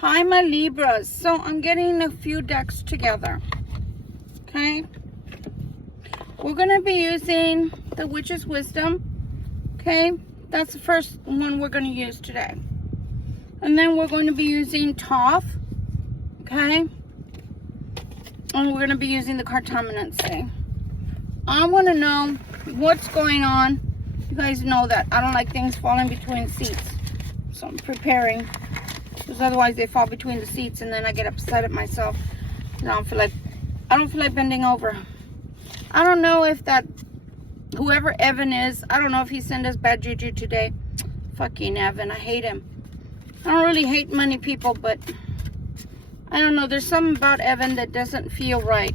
Hi, my Libras. So I'm getting a few decks together. Okay. We're going to be using the Witch's Wisdom. Okay. That's the first one we're going to use today. And then we're going to be using Toph. Okay. And we're going to be using the Cartomancy. I want to know what's going on. You guys know that I don't like things falling between seats. So I'm preparing. Because otherwise they fall between the seats and then I get upset at myself. I don't feel like bending over. I don't know if that, whoever Evan is, I don't know if he sent us bad juju today. Fucking Evan, I hate him. I don't really hate many people, but I don't know. There's something about Evan that doesn't feel right.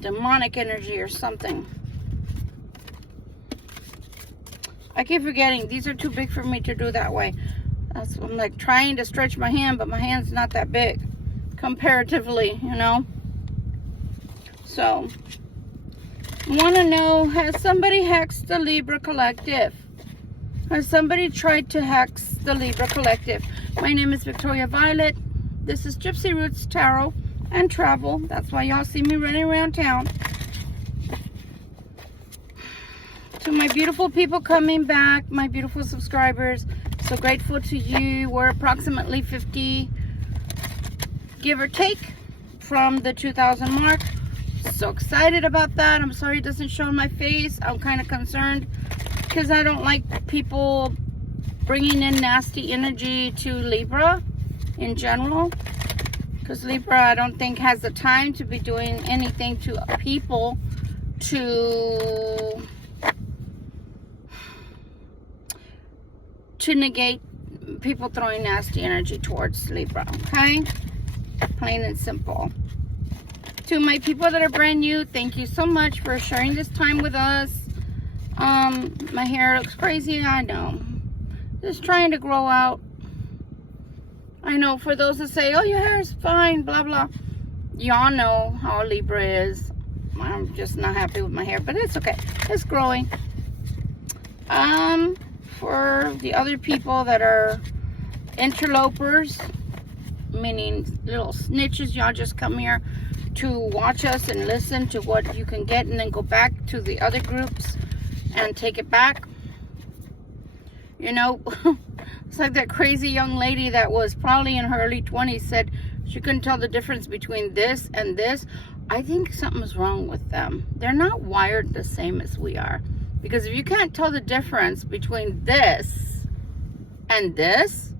Demonic energy or something. I keep forgetting. These are too big for me to do that way. I'm like trying to stretch my hand, but my hand's not that big comparatively, you know. So, want to know, has somebody hexed the Libra Collective? Has somebody tried to hex the Libra Collective? My name is Victoria Violet. This is Gypsy Roots Tarot and Travel. That's why y'all see me running around town. To my beautiful people coming back, my beautiful subscribers, so grateful to you. We're approximately 50, give or take, from the 2,000 mark. So excited about that. I'm sorry it doesn't show on my face. I'm kind of concerned because I don't like people bringing in nasty energy to Libra in general. Because Libra, I don't think, has the time to be doing anything to people to negate people throwing nasty energy towards Libra, okay? Plain and simple. To my people that are brand new, thank you so much for sharing this time with us. My hair looks crazy, I know. Just trying to grow out. I know for those that say, oh, your hair is fine, blah, blah. Y'all know how Libra is. I'm just not happy with my hair, but it's okay. It's growing. For the other people that are interlopers, meaning little snitches, y'all just come here to watch us and listen to what you can get and then go back to the other groups and take it back. You know, it's like that crazy young lady that was probably in her early 20s said she couldn't tell the difference between this and this. I think something's wrong with them. They're not wired the same as we are. Because if you can't tell the difference between this and this,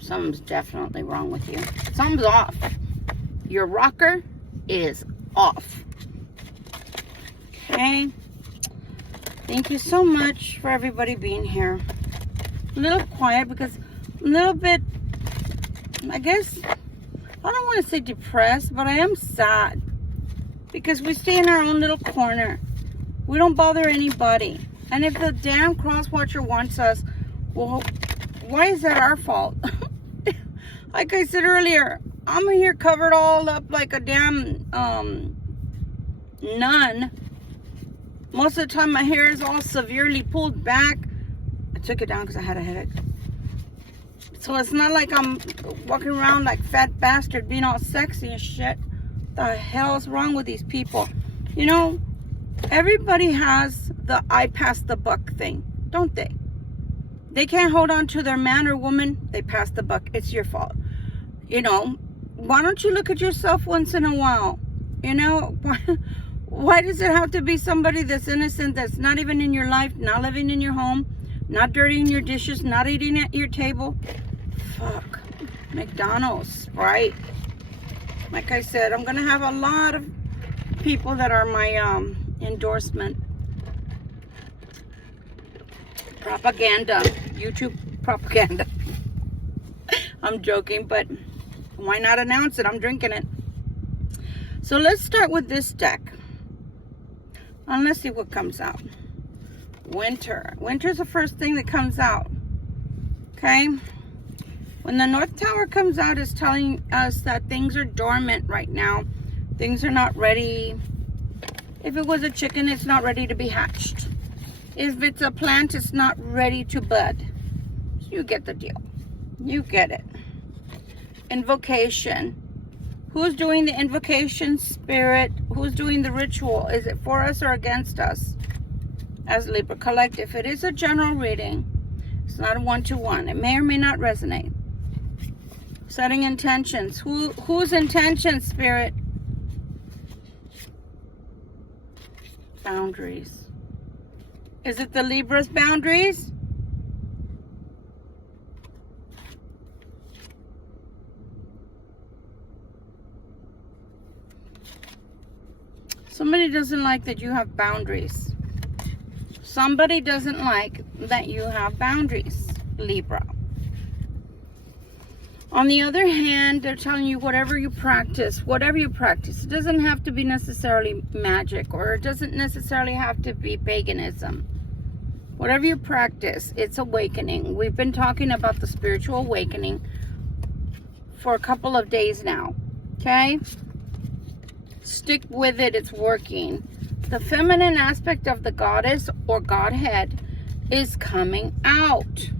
something's definitely wrong with you. Something's off. Your rocker is off. Okay. Thank you so much for everybody being here. A little quiet because I'm a little bit, I guess, I don't want to say depressed, but I am sad. Because we stay in our own little corner. We don't bother anybody. And if the damn Crosswatcher wants us, well, why is that our fault? Like I said earlier, I'm here covered all up like a damn nun. Most of the time my hair is all severely pulled back. I took it down because I had a headache. So it's not like I'm walking around like fat bastard being all sexy and shit. The hell's wrong with these people? You know, everybody has the I pass the buck thing, don't they? They can't hold on to their man or woman. They pass the buck. It's your fault. You know, why don't you look at yourself once in a while? You know, why does it have to be somebody that's innocent, that's not even in your life, not living in your home, not dirtying your dishes, not eating at your table? Fuck. McDonald's, right? Like I said, I'm going to have a lot of people that are my endorsement. Propaganda. YouTube propaganda. I'm joking, but why not announce it? I'm drinking it. So let's start with this deck. And let's see what comes out. Winter. Winter's the first thing that comes out. Okay? When the North Tower comes out, it's telling us that things are dormant right now. Things are not ready. If it was a chicken, it's not ready to be hatched. If it's a plant, it's not ready to bud. You get the deal. You get it. Invocation. Who's doing the invocation, Spirit? Who's doing the ritual? Is it for us or against us as Libra Collective? It is a general reading. It's not a one-to-one. It may or may not resonate. Setting intentions. Whose intentions, Spirit? Boundaries. Is it the Libra's boundaries? Somebody doesn't like that you have boundaries. Somebody doesn't like that you have boundaries, Libra. On the other hand, they're telling you whatever you practice, it doesn't have to be necessarily magic, or it doesn't necessarily have to be paganism. Whatever you practice, it's awakening. We've been talking about the spiritual awakening for a couple of days now, okay? Stick with it, it's working. The feminine aspect of the goddess or godhead is coming out.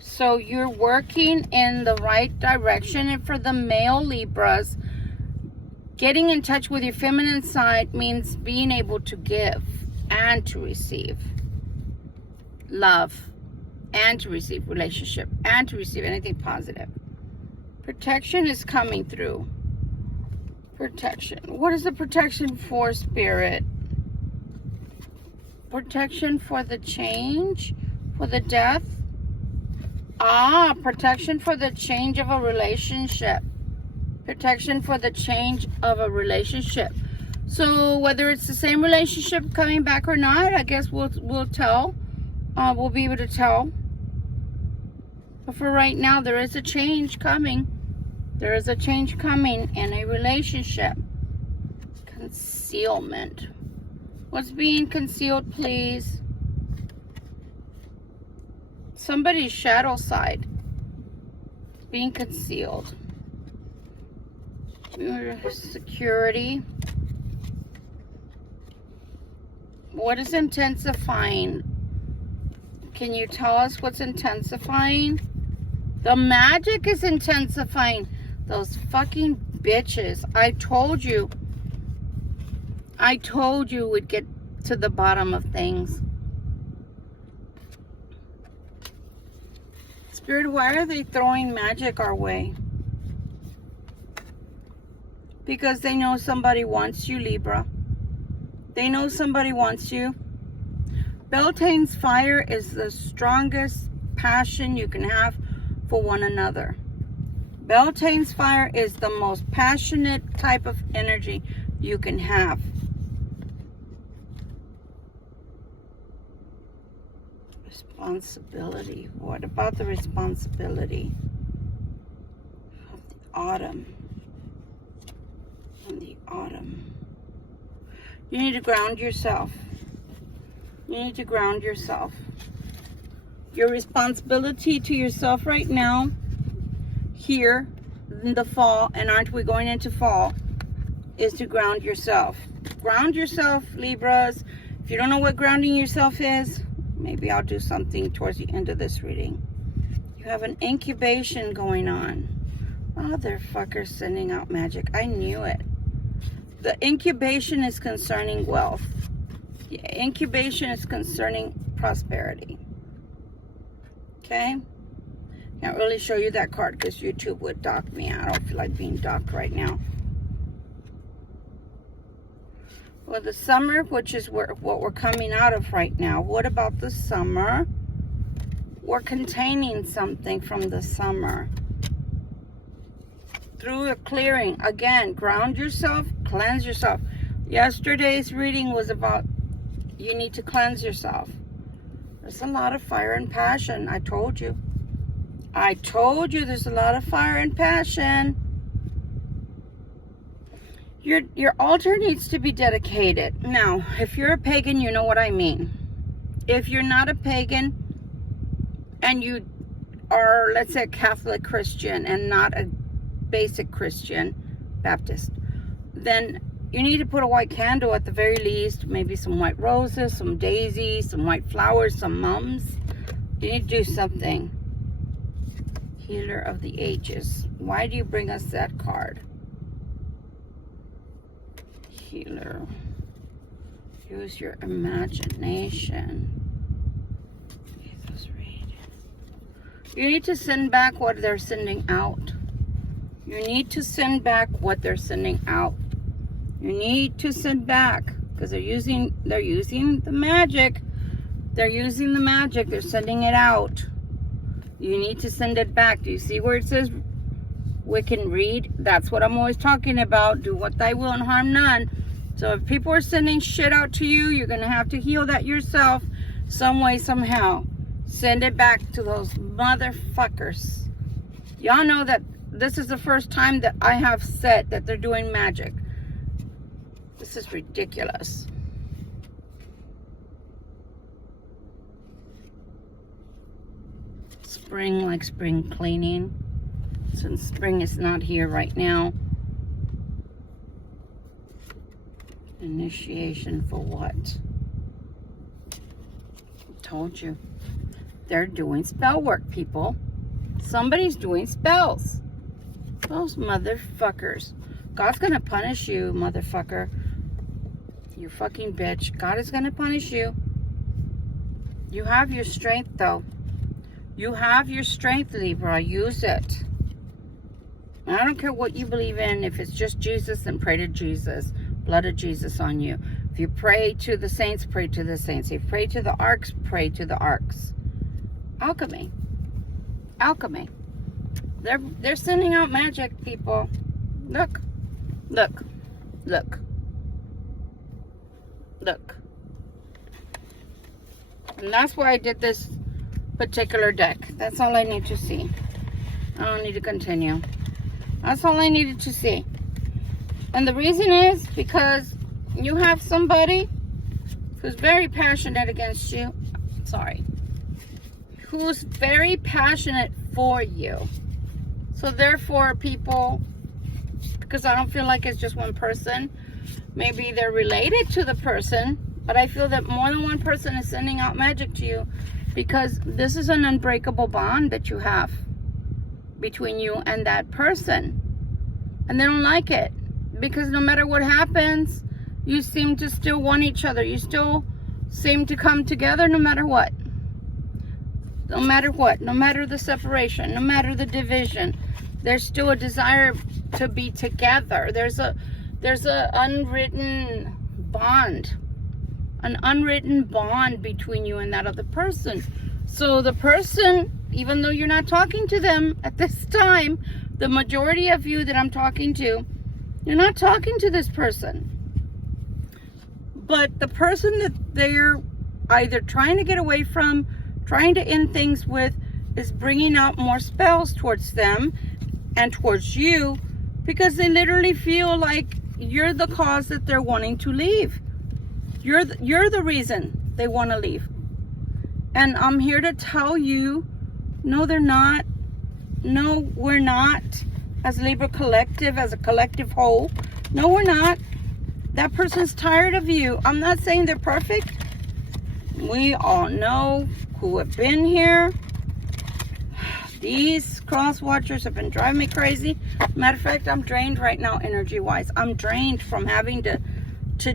So you're working in the right direction. And for the male Libras, getting in touch with your feminine side means being able to give and to receive love, and to receive relationship, and to receive anything positive. Protection is coming through. Protection. What is the protection for, Spirit? Protection for the change? For the death? Ah, protection for the change of a relationship. Protection for the change of a relationship. So whether it's the same relationship coming back or not, I guess we'll tell. We'll be able to tell. But for right now, there is a change coming. There is a change coming in a relationship. Concealment. What's being concealed, please? Somebody's shadow side being concealed. Security. What is intensifying? Can you tell us what's intensifying? The magic is intensifying. Those fucking bitches. I told you we'd get to the bottom of things. Spirit, why are they throwing magic our way? Because they know somebody wants you, Libra. They know somebody wants you. Beltane's fire is the strongest passion you can have for one another. Beltane's fire is the most passionate type of energy you can have. Responsibility. What about the responsibility of the autumn? In the autumn. You need to ground yourself. You need to ground yourself. Your responsibility to yourself right now, here in the fall, and aren't we going into fall, is to ground yourself. Ground yourself, Libras. If you don't know what grounding yourself is, maybe I'll do something towards the end of this reading. You have an incubation going on. Motherfucker sending out magic. I knew it. The incubation is concerning wealth. The incubation is concerning prosperity. Okay? Can't really show you that card because YouTube would dock me. I don't feel like being docked right now. Well, the summer, which is what we're coming out of right now. What about the summer? We're containing something from the summer. Through a clearing. Again, ground yourself, cleanse yourself. Yesterday's reading was about you need to cleanse yourself. There's a lot of fire and passion. I told you. I told you there's a lot of fire and passion. Your altar needs to be dedicated. Now, if you're a pagan, you know what I mean. If you're not a pagan and you are, let's say, a Catholic Christian and not a basic Christian Baptist, then you need to put a white candle at the very least, maybe some white roses, some daisies, some white flowers, some mums. You need to do something. Healer of the ages. Why do you bring us that card? Healer. Use your imagination. You need to send back what they're sending out. You need to send back what they're sending out. You need to send back, because they're using the magic. They're using the magic. They're sending it out. You need to send it back. Do you see where it says we can read? That's what I'm always talking about. Do what thy will and harm none. So if people are sending shit out to you, you're going to have to heal that yourself some way, somehow. Send it back to those motherfuckers. Y'all know that this is the first time that I have said that they're doing magic. This is ridiculous. Spring, like spring cleaning. Since spring is not here right now. Initiation for what? I told you. They're doing spell work, people. Somebody's doing spells. Those motherfuckers. God's gonna punish you, motherfucker. You fucking bitch. God is gonna punish you. You have your strength, though. You have your strength, Libra. Use it. I don't care what you believe in. If it's just Jesus, then pray to Jesus. Blood of Jesus on you. If you pray to the saints, pray to the saints. If you pray to the arcs, pray to the arcs. Alchemy. Alchemy. They're sending out magic, people. Look. Look. Look. Look. And that's why I did this particular deck. That's all I need to see. I don't need to continue. That's all I needed to see. And the reason is because you have somebody who's very passionate against you. Sorry. Who's very passionate for you. So therefore, people, because I don't feel like it's just one person, maybe they're related to the person, but I feel that more than one person is sending out magic to you, because this is an unbreakable bond that you have between you and that person. And they don't like it, because no matter what happens, you seem to still want each other. You still seem to come together no matter what. No matter what, no matter the separation, no matter the division, there's still a desire to be together. There's a unwritten bond, an unwritten bond between you and that other person. So the person, even though you're not talking to them at this time, the majority of you that I'm talking to, you're not talking to this person. But the person that they're either trying to get away from, trying to end things with, is bringing out more spells towards them and towards you, because they literally feel like you're the cause that they're wanting to leave. You're the reason they want to leave. And I'm here to tell you, no, they're not. No, we're not. As Libra Collective, as a collective whole, no, we're not. That person's tired of you. I'm not saying they're perfect. We all know who have been here. These cross-watchers have been driving me crazy. Matter of fact, I'm drained right now energy-wise. I'm drained from having to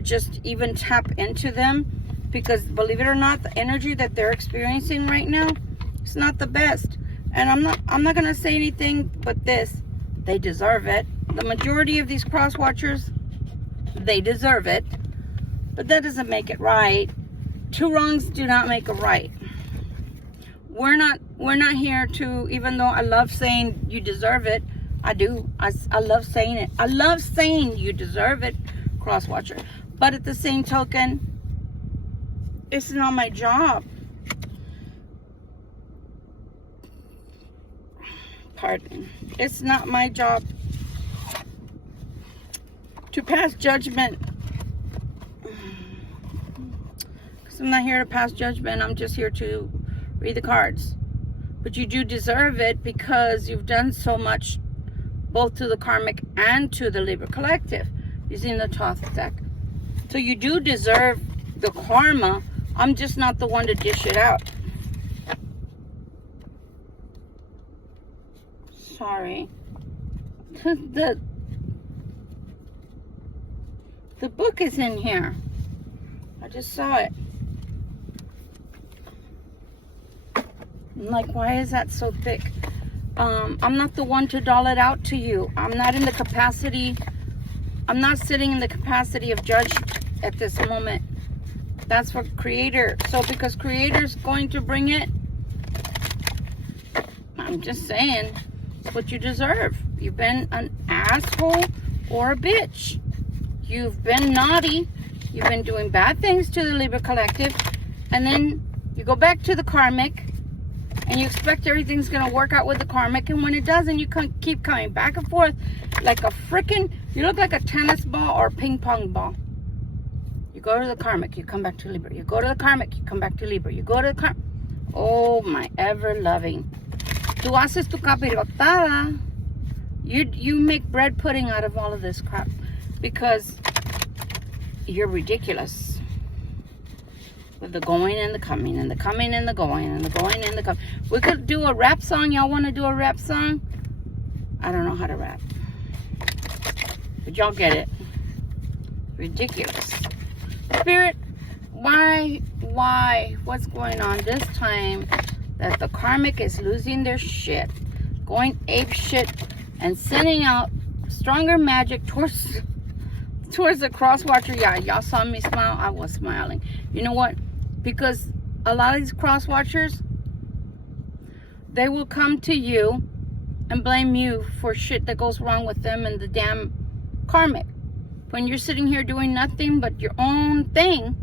just even tap into them, because believe it or not, the energy that they're experiencing right now, it's not the best. And I'm not gonna say anything but this: they deserve it. The majority of these cross-watchers, they deserve it, but that doesn't make it right. Two wrongs do not make a right. We're not here to, even though I love saying you deserve it, I do. I love saying it. I love saying you deserve it, Crosswatcher. But at the same token, it's not my job. Pardon. It's not my job to pass judgment. Because I'm not here to pass judgment. I'm just here to read the cards. But you do deserve it, because you've done so much, both to the Karmic and to the Libra Collective, using the Thoth deck. So you do deserve the karma. I'm just not the one to dish it out. sorry. The book is in here. I just saw it. I'm like, why is that so thick? I'm not the one to doll it out to you. I'm not in the capacity. I'm not sitting in the capacity of judge at this moment. That's for creator. So because creator's going to bring it, I'm just saying, it's what you deserve. You've been an asshole or a bitch. You've been naughty. You've been doing bad things to the Libra collective. And then you go back to the karmic and you expect everything's going to work out with the karmic. And when it doesn't, you keep coming back and forth like a freaking, you look like a tennis ball or a ping pong ball. You go to the karmic, you come back to Libra. You go to the karmic, you come back to Libra. You go to the karmic. Oh, my ever-loving. Tú haces tu capirotada. You make bread pudding out of all of this crap because you're ridiculous. With the going and the coming and the coming and the going and the going and the coming. We could do a rap song. Y'all want to do a rap song? I don't know how to rap. But y'all get it. Ridiculous. Spirit, why? What's going on this time that the karmic is losing their shit? Going ape shit and sending out stronger magic towards the Crosswatcher. Yeah, y'all saw me smile. I was smiling. You know what? Because a lot of these Crosswatchers, they will come to you and blame you for shit that goes wrong with them and the damn karmic. When you're sitting here doing nothing but your own thing,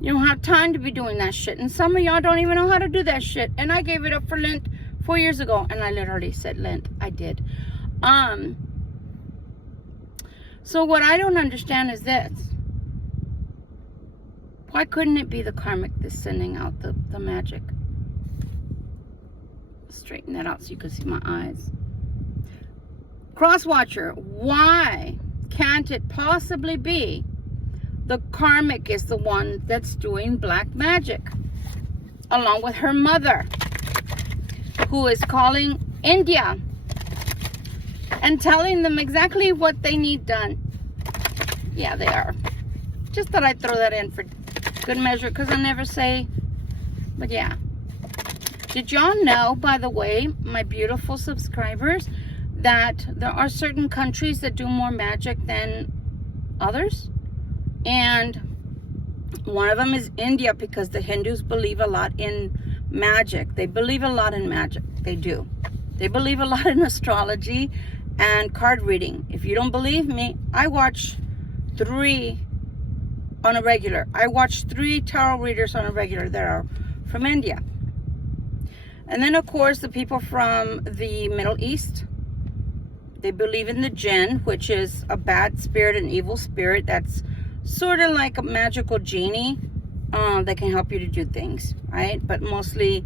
you don't have time to be doing that shit. And some of y'all don't even know how to do that shit. And I gave it up for Lent 4 years ago. And I literally said Lent. I did. So what I don't understand is this. Why couldn't it be the karmic that's sending out the magic? Straighten that out so you can see my eyes. Crosswatcher, why can't it possibly be the karmic is the one that's doing black magic? Along with her mother, who is calling India and telling them exactly what they need done. Yeah, they are. Just thought I'd throw that in for good measure because I never say, but yeah. Did y'all know, by the way, my beautiful subscribers, that there are certain countries that do more magic than others? And one of them is India, because the Hindus believe a lot in magic. They believe a lot in magic. They do. They believe a lot in astrology and card reading. If you don't believe me, I watch 3 on a regular. I watch 3 tarot readers on a regular that are from India. And then, of course, the people from the Middle East, they believe in the jinn, which is a bad spirit, an evil spirit that's sort of like a magical genie that can help you to do things, right? But mostly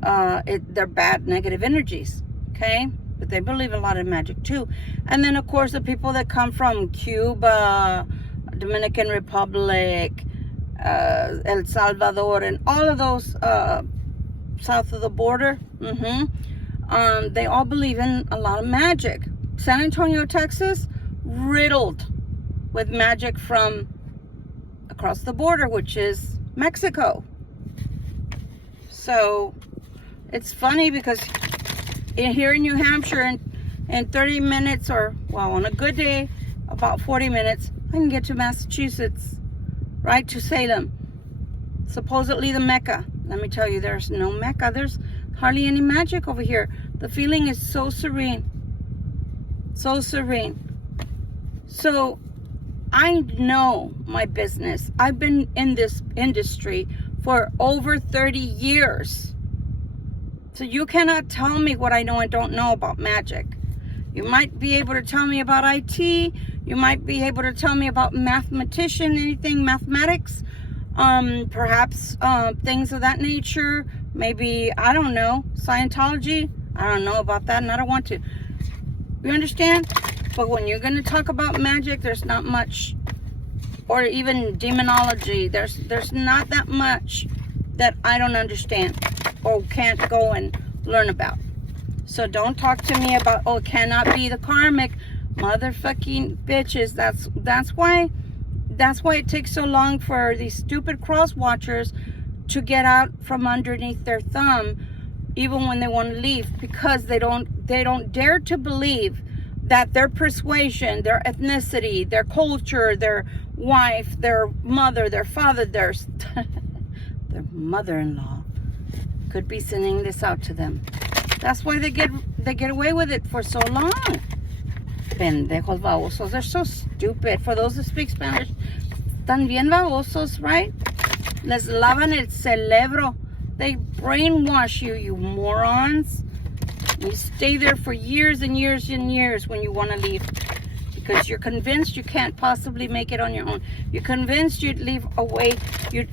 they're bad, negative energies, okay? But they believe a lot in magic too. And then, of course, the people that come from Cuba, Dominican Republic, El Salvador, and all of those south of the border, they all believe in a lot of magic. San Antonio, Texas, riddled with magic from across the border, which is Mexico. So it's funny because here in New Hampshire, in 30 minutes, or well, on a good day, about 40 minutes, I can get to Massachusetts, right to Salem, supposedly the Mecca. Let me tell you, there's no Mecca. There's hardly any magic over here. The feeling is so serene. So serene. So I know my business. I've been in this industry for over 30 years. So you cannot tell me what I know and don't know about magic. You might be able to tell me about IT. You might be able to tell me about mathematician, anything, mathematics. Perhaps things of that nature. Maybe, I don't know, Scientology. I don't know about that and I don't want to. You understand? But when you're going to talk about magic, there's not much. Or even demonology. There's not that much that I don't understand or can't go and learn about. So don't talk to me about, oh, it cannot be the karmic. Motherfucking bitches. That's why it takes so long for these stupid cross watchers to get out from underneath their thumb, even when they want to leave, because they don't dare to believe that their persuasion, their ethnicity, their culture, their wife, their mother, their father, their mother-in-law could be sending this out to them. That's why they get away with it for so long. Pendejos babosos. They're so stupid. For those that speak Spanish, tan bien babosos, right? Les lavan el cerebro. They brainwash you, you morons. You stay there for years and years and years when you want to leave, because you're convinced you can't possibly make it on your own. You're convinced you'd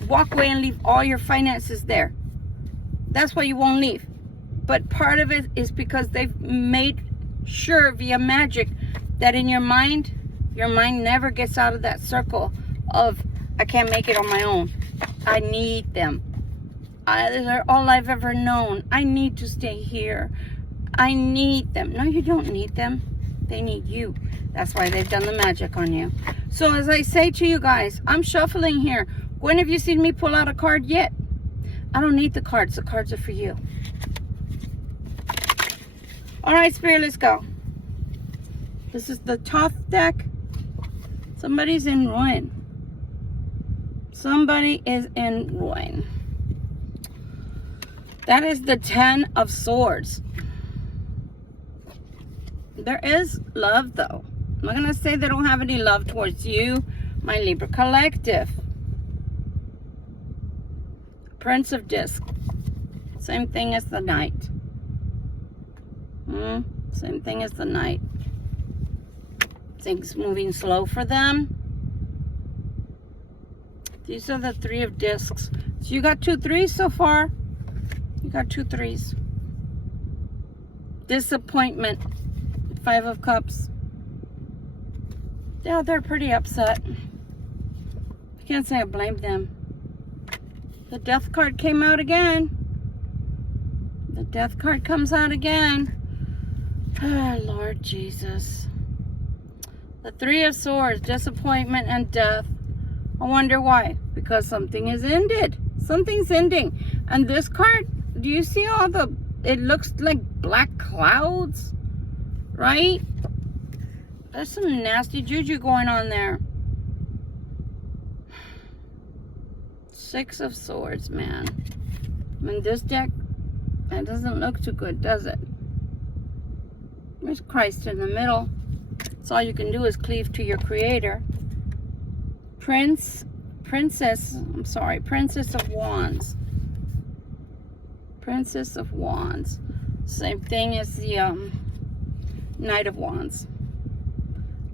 walk away and leave all your finances there. That's why you won't leave. But part of it is because they've made sure via magic that in your mind never gets out of that circle of, I can't make it on my own. I need them. They're all I've ever known. I need to stay here. I need them. No, you don't need them. They need you. That's why they've done the magic on you. So as I say to you guys, I'm shuffling here. When have you seen me pull out a card yet? I don't need the cards. The cards are for you. All right, Spirit, let's go. This is the top deck. Somebody's in ruin. Somebody is in ruin. That is the 10 of Swords. There is love, though. I'm not going to say they don't have any love towards you, my Libra collective. Prince of Disc. Same thing as the Knight. Same thing as the Knight. Things moving slow for them. These are the 3 of Discs. So you got 2 3s so far. You got 2 3s. Disappointment. 5 of Cups. Yeah, they're pretty upset. I can't say I blame them. The Death card came out again. The Death card comes out again. Oh, Lord Jesus. The 3 of Swords, disappointment and death. I wonder why. Because something has ended. Something's ending. And this card, do you see all the, it looks like black clouds, right? There's some nasty juju going on there. 6 of Swords, man. I mean, this deck, that doesn't look too good, does it? There's Christ in the middle. So all you can do is cleave to your creator. Princess of Wands. Princess of Wands. Same thing as the Knight of Wands.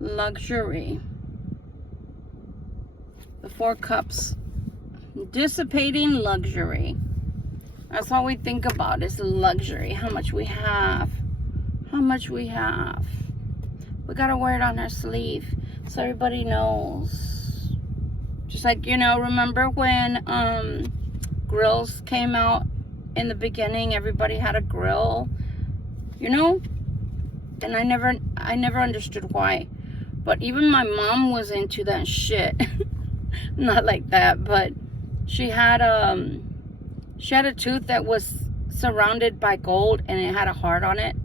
Luxury. The 4 Cups. Dissipating luxury. That's all we think about is luxury. How much we have. How much we have. We gotta wear it on our sleeve so everybody knows. Just like, you know, remember when grills came out in the beginning? Everybody had a grill, you know? And I never understood why. But even my mom was into that shit. Not like that, but she had a tooth that was surrounded by gold and it had a heart on it.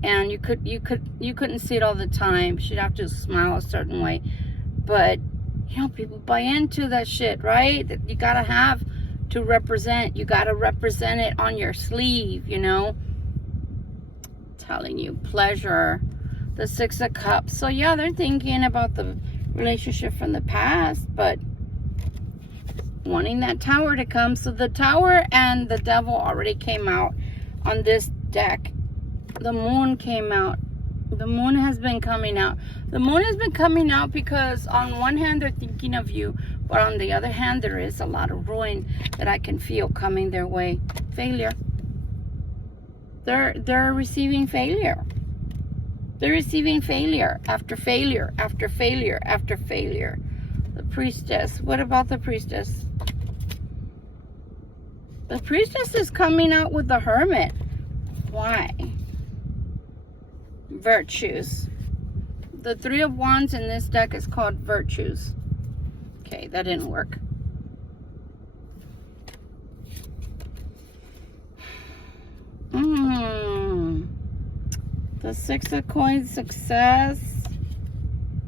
And you couldn't see it all the time. She'd have to smile a certain way. But you know, people buy into that shit, right? That you gotta have to represent. You gotta represent it on your sleeve, you know. Telling you, pleasure. The 6 of Cups. So yeah, they're thinking about the relationship from the past, but wanting that Tower to come. So the Tower and the Devil already came out on this deck. The Moon came out. The Moon has been coming out. The Moon has been coming out because on one hand they're thinking of you, but on the other hand there is a lot of ruin that I can feel coming their way. Failure. They're receiving failure. They're receiving failure after failure after failure after failure. The Priestess. What about the Priestess? The Priestess is coming out with the Hermit. Why? Virtues. The Three of Wands in this deck is called Virtues. Okay, that didn't work. The Six of Coins, success.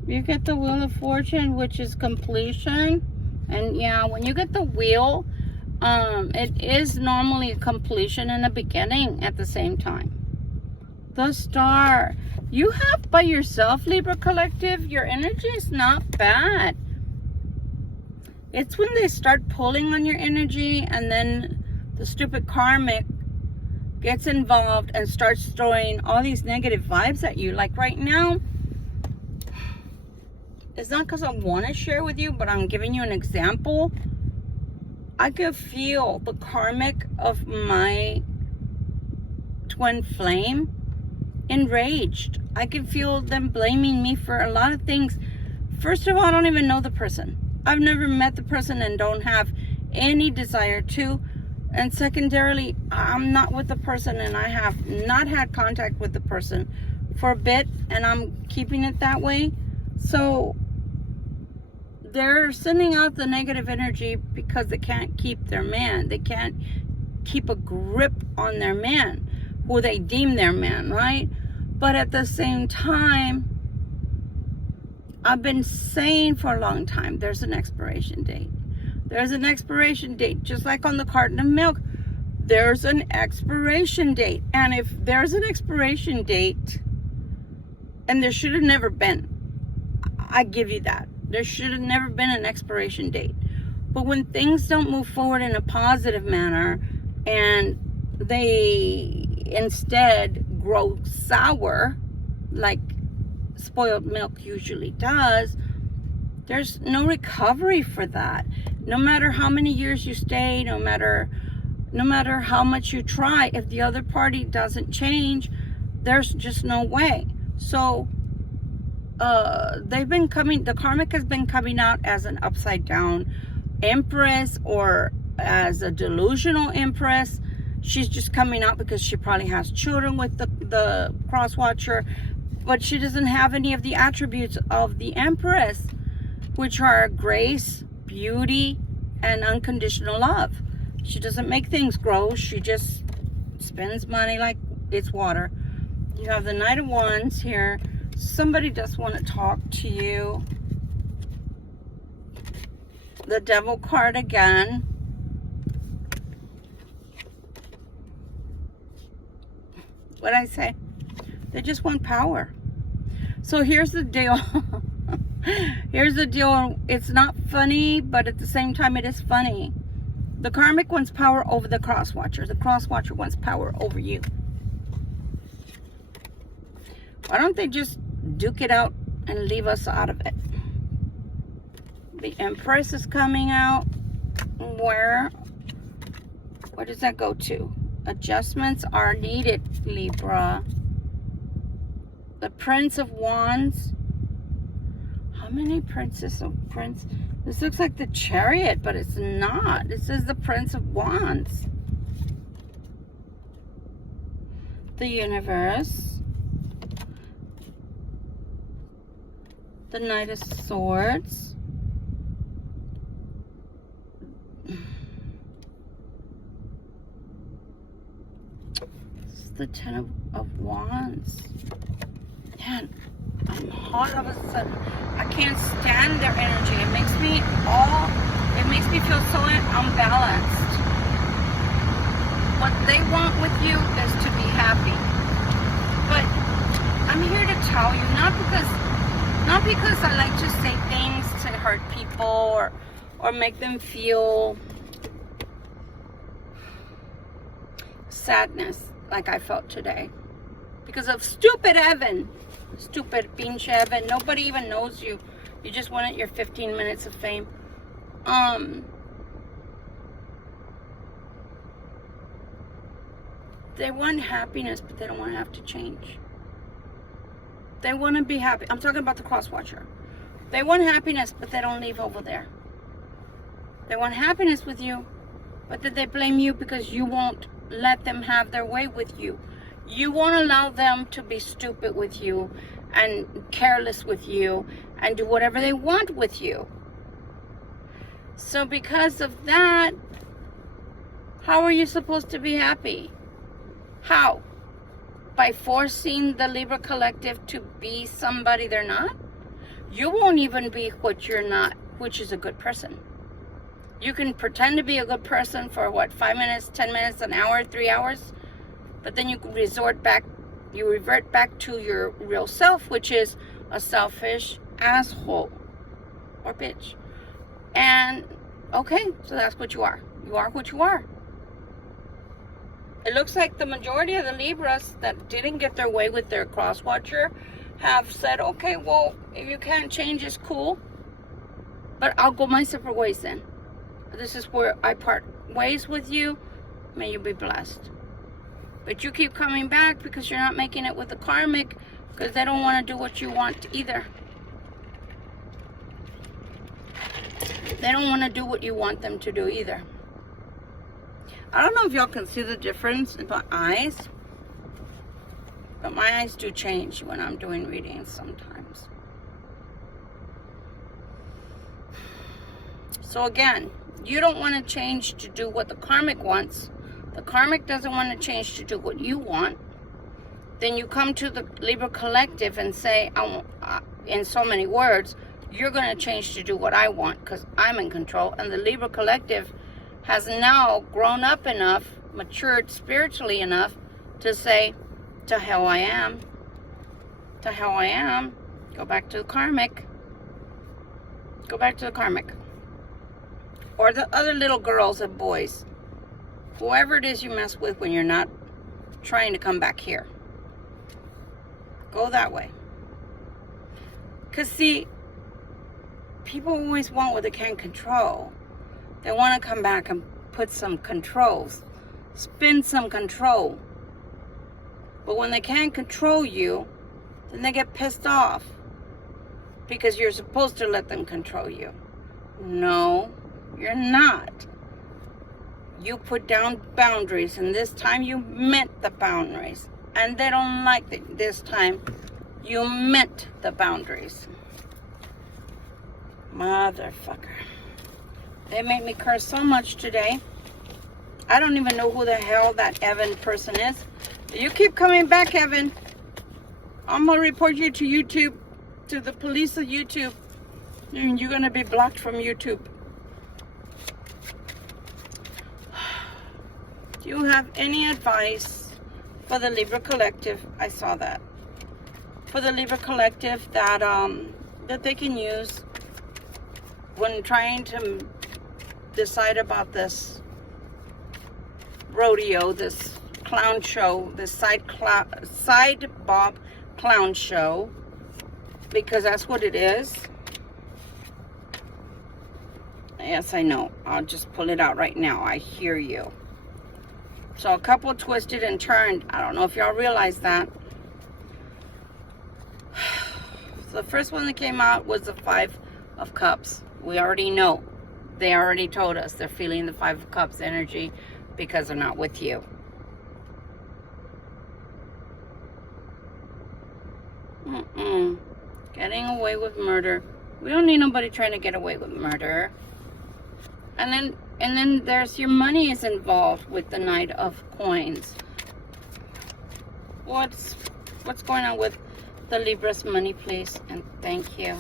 You get the Wheel of Fortune, which is completion. And yeah, when you get the wheel, it is normally a completion and a beginning at the same time. The Star. You have by yourself, Libra Collective, your energy is not bad. It's when they start pulling on your energy and then the stupid Karmic gets involved and starts throwing all these negative vibes at you. Like right now, it's not because I want to share with you, but I'm giving you an example. I could feel the Karmic of my twin flame enraged. I can feel them blaming me for a lot of things. First of all, I don't even know the person. I've never met the person and don't have any desire to. And secondarily, I'm not with the person and I have not had contact with the person for a bit, and I'm keeping it that way. So they're sending out the negative energy because they can't keep their man. They can't keep a grip on their man, who they deem their man, right? But at the same time, I've been saying for a long time, there's an expiration date. There's an expiration date, just like on the carton of milk. There's an expiration date. And if there's an expiration date, and there should have never been, I give you that. There should have never been an expiration date. But when things don't move forward in a positive manner, and they instead grow sour, like spoiled milk usually does, there's no recovery for that. No matter how many years you stay, no matter how much you try, if the other party doesn't change, there's just no way. So the Karmic has been coming out as an upside down Empress or as a delusional Empress. She's just coming out because she probably has children with the Crosswatcher, but she doesn't have any of the attributes of the Empress, which are grace, beauty, and unconditional love. She doesn't make things grow. She just spends money like it's water. You have the Knight of Wands here. Somebody does want to talk to you. The Devil card again. What'd I say? They just want power. So here's the deal. Here's the deal. It's not funny, but at the same time it is funny. The Karmic wants power over the Crosswatcher. The Crosswatcher wants power over you. Why don't they just duke it out and leave us out of it? The Empress is coming out. Where does that go to? Adjustments are needed, Libra. The Prince of Wands. How many Princess of Prince? This looks like the Chariot, but it's not. This is the Prince of Wands. The Universe. The Knight of Swords. This is the Ten of Wands. Man, I'm hot all of a sudden. I can't stand their energy. It makes me feel so unbalanced. What they want with you is to be happy. But I'm here to tell you, not because I like to say things to hurt people or make them feel sadness like I felt today. Because of stupid Evan. Stupid pinche Evan. Nobody even knows you. You just wanted your 15 minutes of fame. They want happiness, but they don't want to have to change. They want to be happy. I'm talking about the Crosswatcher. They want happiness, but they don't leave over there. They want happiness with you, but then they blame you because you won't let them have their way with you. You won't allow them to be stupid with you and careless with you and do whatever they want with you. So because of that, how are you supposed to be happy? How? By forcing the Libra collective to be somebody they're not? You won't even be what you're not, which is a good person. You can pretend to be a good person for what, 5 minutes, 10 minutes, an hour, 3 hours, but then you revert back to your real self, which is a selfish asshole or bitch. And okay, so that's what you are. You are what you are. It looks like the majority of the Libras that didn't get their way with their Crosswatcher have said, okay, well, if you can't change, it's cool, but I'll go my separate ways then. This is where I part ways with you. May you be blessed. But you keep coming back because you're not making it with the Karmic, because they don't want to do what you want either. They don't want to do what you want them to do either. I don't know if y'all can see the difference in my eyes, but my eyes do change when I'm doing readings sometimes. So again, you don't want to change to do what the Karmic wants. The Karmic doesn't want to change to do what you want. Then you come to the Libra collective and say, in so many words, you're going to change to do what I want because I'm in control. And the Libra collective has now grown up enough, matured spiritually enough to say, to hell I am. To hell I am. Go back to the Karmic. Go back to the Karmic. Or the other little girls and boys. Whoever it is you mess with when you're not trying to come back here. Go that way. Because see, people always want what they can't control. They want to come back and put some controls. Spin some control. But when they can't control you, then they get pissed off. Because you're supposed to let them control you. No, you're not. You put down boundaries, and this time you meant the boundaries. And they don't like it this time. You meant the boundaries. Motherfucker. They made me curse so much today. I don't even know who the hell that Evan person is. You keep coming back, Evan. I'm going to report you to YouTube, to the police of YouTube. And you're going to be blocked from YouTube. Do you have any advice for the Libra collective? I saw that. For the Libra collective that that they can use when trying to decide about this rodeo, this clown show, this side bob clown show, because that's what it is. Yes, I know. I'll just pull it out right now. I hear you. So a couple twisted and turned. I don't know if y'all realize that. So the first one that came out was the 5 of Cups. We already know. They already told us they're feeling the 5 of Cups energy because they're not with you. Getting away with murder. We don't need nobody trying to get away with murder. And then there's your money is involved with the Knight of Coins. What's going on with the Libra's money, please? And thank you.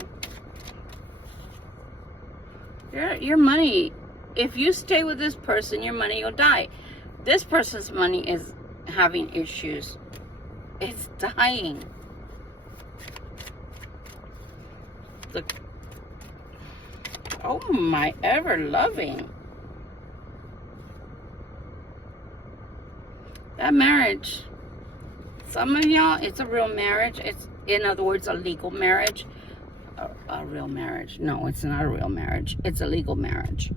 Your money, if you stay with this person, your money will die. This person's money is having issues. It's dying. Look. Oh my ever loving. That marriage, some of y'all, it's a real marriage. It's, in other words, a legal marriage. A real marriage. No, it's not a real marriage. It's a legal marriage.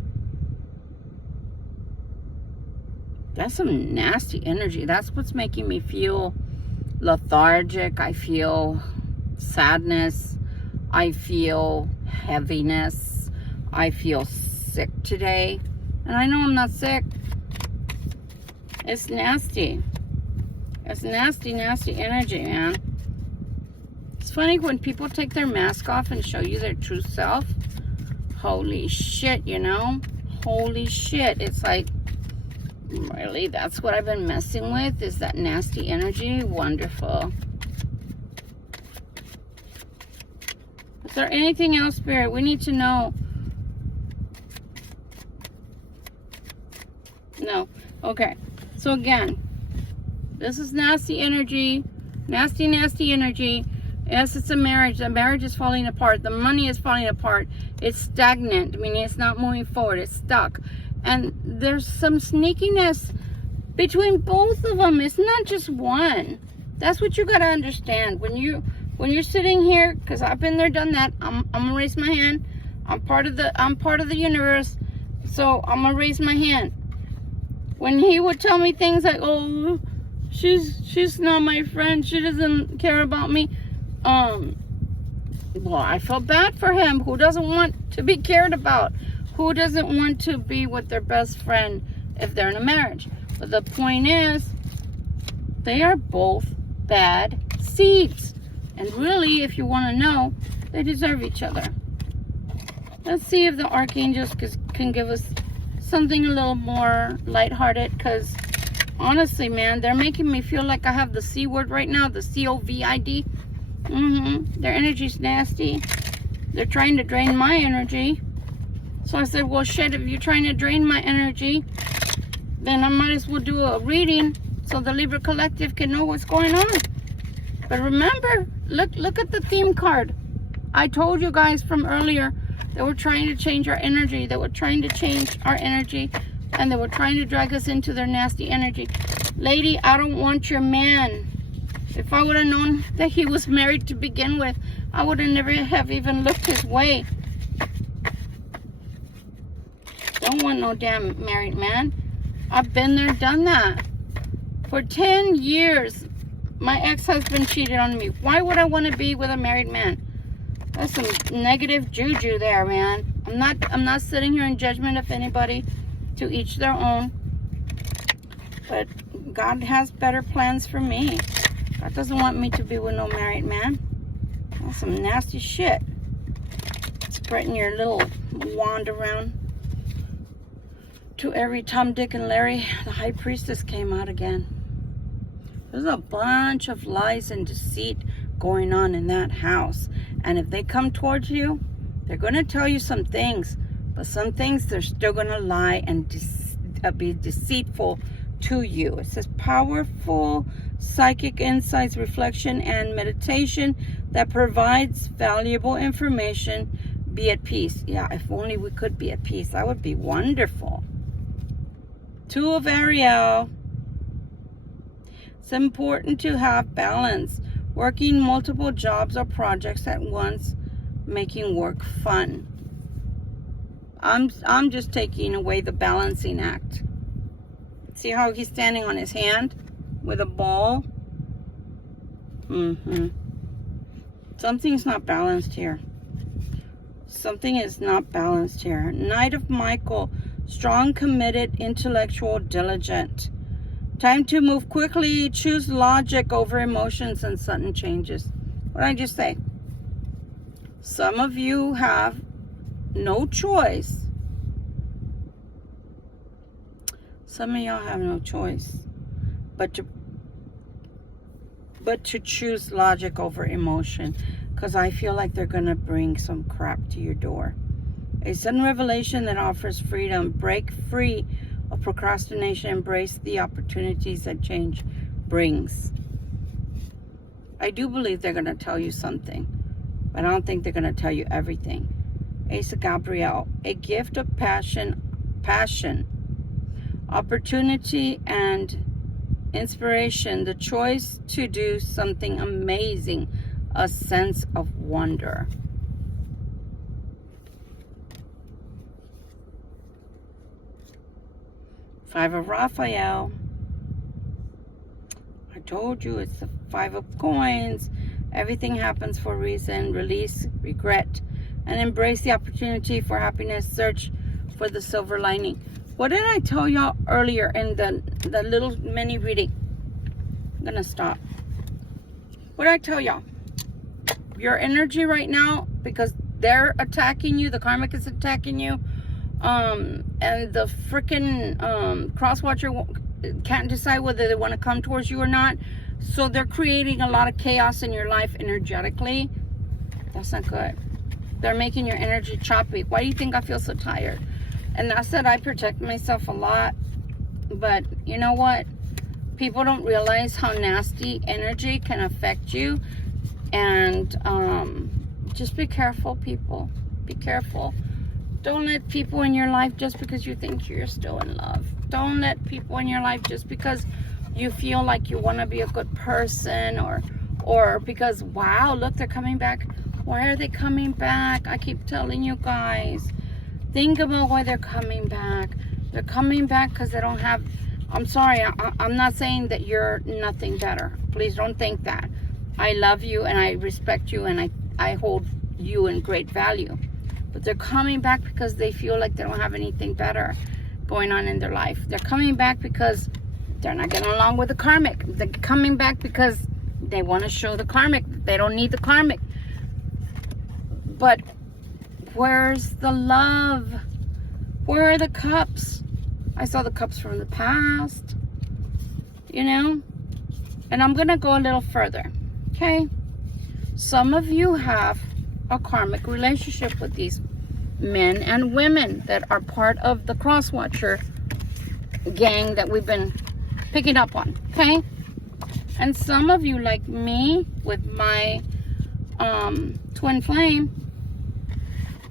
That's some nasty energy. That's what's making me feel lethargic. I feel sadness. I feel heaviness. I feel sick today. And I know I'm not sick. It's nasty. It's nasty, nasty energy, man. It's funny when people take their mask off and show you their true self. Holy shit, you know? Holy shit. It's like, really? That's what I've been messing with? Is that nasty energy? Wonderful. Is there anything else, Spirit? We need to know. No. Okay. So again, this is nasty energy. Nasty, nasty energy. Yes, it's a marriage. The marriage is falling apart. The money is falling apart. It's stagnant. I mean, it's not moving forward. It's stuck. And there's some sneakiness between both of them. It's not just one. That's what you got to understand. When you're sitting here, because I've been there, done that. I'm gonna raise my hand. I'm part of the universe. So I'm gonna raise my hand. When he would tell me things like, "Oh, she's not my friend. She doesn't care about me." Well, I felt bad for him. Who doesn't want to be cared about? Who doesn't want to be with their best friend if they're in a marriage? But the point is, they are both bad seeds. And really, if you want to know, they deserve each other. Let's see if the archangels can give us something a little more lighthearted. Because honestly, man, they're making me feel like I have the C word right now, the COVID. Their energy's nasty. They're trying to drain my energy. So I said, well, shit, if you're trying to drain my energy, then I might as well do a reading so the Libra Collective can know what's going on. But remember, look at the theme card. I told you guys from earlier that we're trying to change our energy. They were trying to change our energy. And they were trying to drag us into their nasty energy. Lady, I don't want your man. If I would have known that he was married to begin with, I would have never have even looked his way. Don't want no damn married man. I've been there, done that. For 10 years, my ex-husband cheated on me. Why would I want to be with a married man? That's some negative juju there, man. I'm not sitting here in judgment of anybody. To each their own. But God has better plans for me. God doesn't want me to be with no married man. That's some nasty shit. Spreading your little wand around to every Tom, Dick, and Larry. The high priestess came out again. There's a bunch of lies and deceit going on in that house. And if they come towards you, they're going to tell you some things. But some things they're still going to lie and be deceitful to you. It says powerful psychic insights, reflection, and meditation that provides valuable information. Be at peace. Yeah, if only we could be at peace. That would be wonderful. Two of Ariel. It's important to have balance. Working multiple jobs or projects at once, making work fun. I'm just taking away the balancing act. See how he's standing on his hand with a ball? Something's not balanced here. Something is not balanced here. Knight of Michael, strong, committed, intellectual, diligent. Time to move quickly, choose logic over emotions and sudden changes. What did I just say? Some of you have no choice. Some of y'all have no choice but to choose logic over emotion, because I feel like they're going to bring some crap to your door. A sudden revelation that offers freedom. Break free of procrastination. Embrace the opportunities that change brings. I do believe they're going to tell you something, but I don't think they're going to tell you everything. Ace of Gabriel, a gift of passion, opportunity, and inspiration, the choice to do something amazing, a sense of wonder. Five of Raphael. I told you it's the Five of Coins. Everything happens for a reason. Release regret and embrace the opportunity for happiness. Search for the silver lining. What did I tell y'all earlier in the little mini reading? I'm gonna stop. What did I tell y'all? Your energy right now, because they're attacking you, the karmic is attacking you, and the freaking Crosswatcher can't decide whether they want to come towards you or not. So they're creating a lot of chaos in your life energetically. That's not good. They're making your energy choppy. Why do you think I feel so tired? And that's that I protect myself a lot. But you know what? People don't realize how nasty energy can affect you. And just be careful, people. Be careful. Don't let people in your life just because you think you're still in love. Don't let people in your life just because you feel like you want to be a good person, or because, wow, look, they're coming back. Why are they coming back? I keep telling you guys, think about why they're coming back. They're coming back because they don't have, I'm sorry, I'm not saying that you're nothing better. Please don't think that. I love you and I respect you and I hold you in great value. But they're coming back because they feel like they don't have anything better going on in their life. They're coming back because they're not getting along with the karmic. They're coming back because they want to show the karmic they don't need the karmic. But where's the love? Where are the cups? I saw the cups from the past, you know? And I'm going to go a little further, okay? Some of you have a karmic relationship with these men and women that are part of the Crosswatcher gang that we've been picking up on, okay? And some of you, like me, with my twin flame,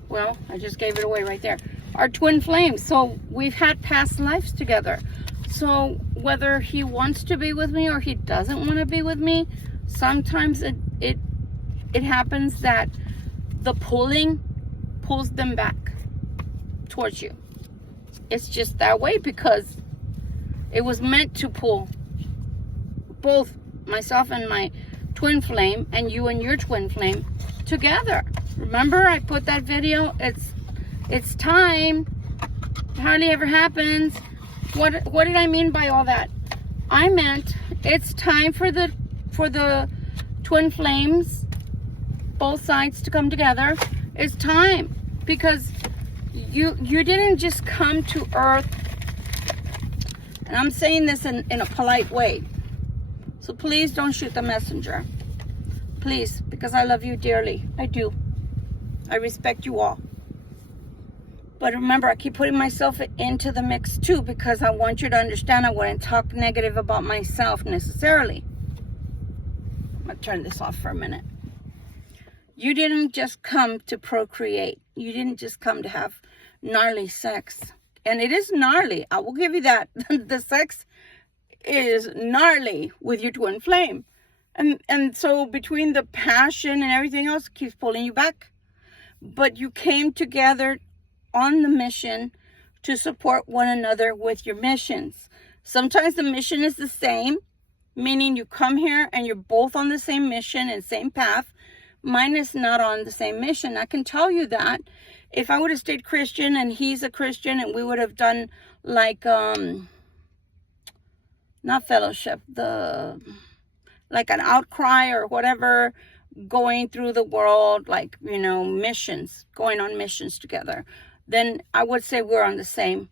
well, I just gave it away right there, our twin flames. So we've had past lives together. So whether he wants to be with me or he doesn't want to be with me, sometimes it happens that the pulling pulls them back towards you. It's just that way because it was meant to pull both myself and my twin flame and you and your twin flame together. Remember I put that video? It's time. It hardly ever happens. What did I mean by all that? I meant it's time for the twin flames, both sides, to come together. It's time, because you didn't just come to earth, and I'm saying this in a polite way, so please don't shoot the messenger, please, because I love you dearly. I do. I respect you all. But remember, I keep putting myself into the mix too, because I want you to understand I wouldn't talk negative about myself necessarily. I'm going to turn this off for a minute. You didn't just come to procreate. You didn't just come to have gnarly sex. And it is gnarly. I will give you that. The sex is gnarly with your twin flame. And so between the passion and everything else, it keeps pulling you back. But you came together on the mission to support one another with your missions. Sometimes the mission is the same, meaning you come here and you're both on the same mission and same path. Mine is not on the same mission. I can tell you that. If I would have stayed Christian and he's a Christian and we would have done like, not fellowship, like an outcry or whatever, going through the world, like, you know, missions, going on missions together, then I would say we're on the same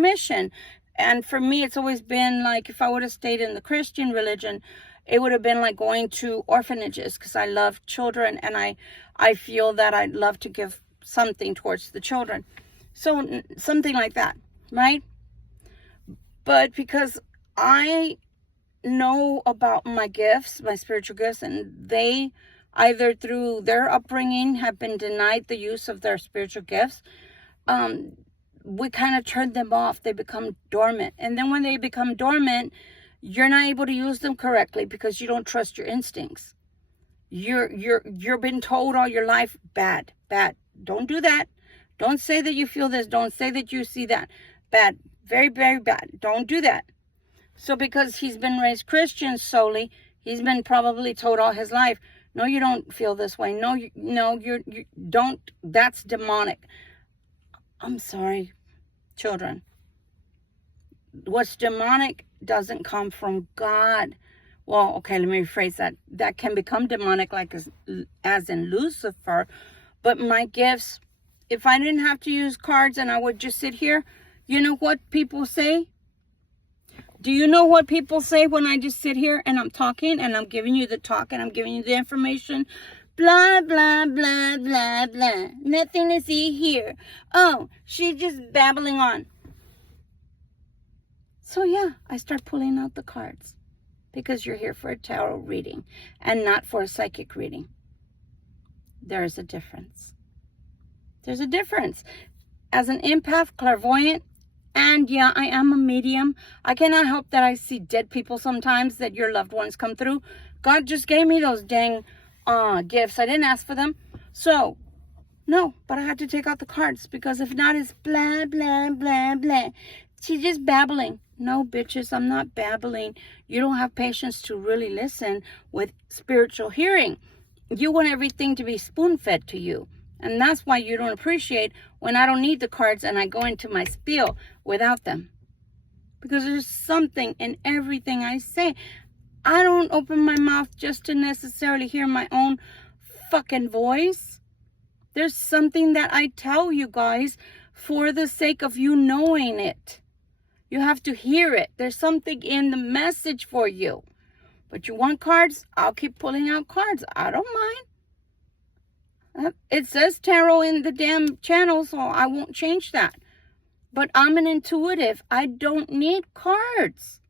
mission. And for me, it's always been like, if I would have stayed in the Christian religion, it would have been like going to orphanages, because I love children and I feel that I'd love to give something towards the children. So something like that, right? But because I know about my gifts, my spiritual gifts, and they either through their upbringing have been denied the use of their spiritual gifts, we kind of turn them off. They become dormant. And then when they become dormant, you're not able to use them correctly because you don't trust your instincts. You've been told all your life, bad. Don't do that. Don't say that you feel this. Don't say that you see that. Bad. Very, very bad. Don't do that. So because he's been raised Christian solely, he's been probably told all his life, no, you don't feel this way. No, you don't. That's demonic. I'm sorry, children. What's demonic doesn't come from God. Well, okay, let me rephrase that. That can become demonic, like as in Lucifer. But my gifts, if I didn't have to use cards and I would just sit here, you know what people say? Do you know what people say when I just sit here and I'm talking and I'm giving you the talk and I'm giving you the information? Blah, blah, blah, blah, blah. Nothing to see here. Oh, she's just babbling on. So yeah, I start pulling out the cards because you're here for a tarot reading and not for a psychic reading. There's a difference. There's a difference. As an empath, clairvoyant, and yeah, I am a medium. I cannot help that I see dead people sometimes, that your loved ones come through. God just gave me those dang gifts. I didn't ask for them. So, no, but I had to take out the cards because if not, it's blah, blah, blah, blah. She's just babbling. No, bitches, I'm not babbling. You don't have patience to really listen with spiritual hearing. You want everything to be spoon-fed to you. And that's why you don't appreciate when I don't need the cards and I go into my spiel without them. Because there's something in everything I say. I don't open my mouth just to necessarily hear my own fucking voice. There's something that I tell you guys for the sake of you knowing it. You have to hear it. There's something in the message for you. But you want cards? I'll keep pulling out cards. I don't mind. It says tarot in the damn channel, so I won't change that. But I'm an intuitive. I don't need cards.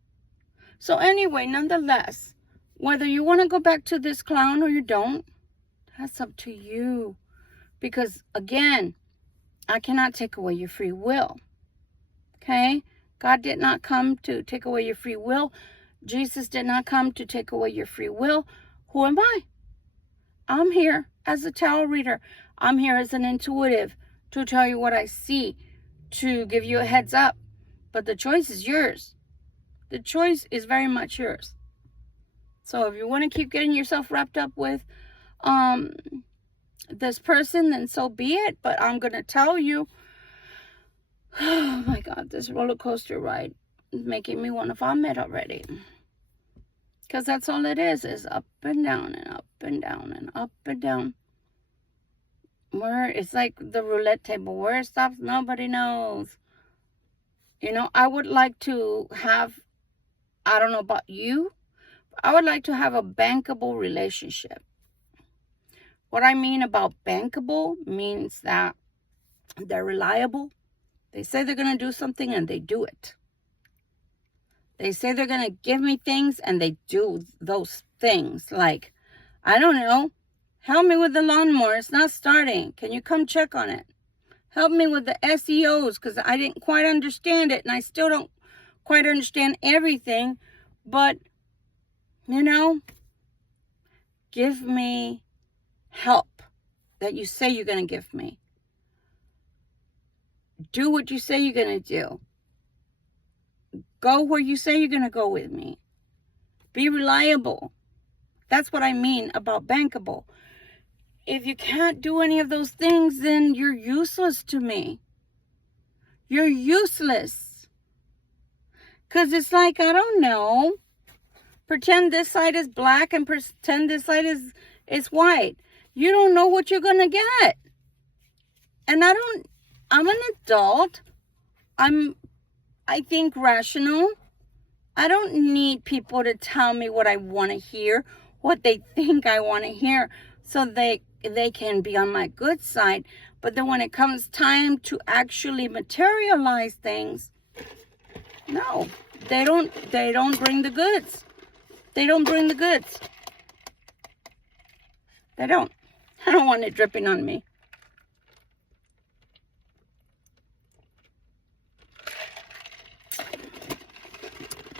So anyway, nonetheless, whether you want to go back to this clown or you don't, that's up to you. Because, again, I cannot take away your free will. Okay? God did not come to take away your free will. Jesus did not come to take away your free will. Who am I? I'm here as a tarot reader. I'm here as an intuitive to tell you what I see, to give you a heads up. But the choice is yours. The choice is very much yours. So if you want to keep getting yourself wrapped up with this person, then so be it. But I'm going to tell you, oh my God, this roller coaster ride is making me want to vomit already. Because that's all it is up and down and up and down and up and down. Where it's like the roulette table. Where it stops, nobody knows. You know, I would like to have, I don't know about you, I would like to have a bankable relationship. What I mean about bankable means that they're reliable. They say they're going to do something and they do it. They say they're going to give me things and they do those things. Like, I don't know, help me with the lawnmower. It's not starting. Can you come check on it? Help me with the SEOs because I didn't quite understand it and I still don't quite understand everything. But, you know, give me help that you say you're going to give me. Do what you say you're going to do. Go where you say you're going to go with me. Be reliable. That's what I mean about bankable. If you can't do any of those things, then you're useless to me. You're useless. Because it's like, I don't know. Pretend this side is black and pretend this side is white. You don't know what you're going to get. And I'm an adult. I think rational. I don't need people to tell me what I want to hear, what they think I want to hear, so they can be on my good side. But then when it comes time to actually materialize things, no, they don't bring the goods. They don't bring the goods. They don't. I don't want it dripping on me.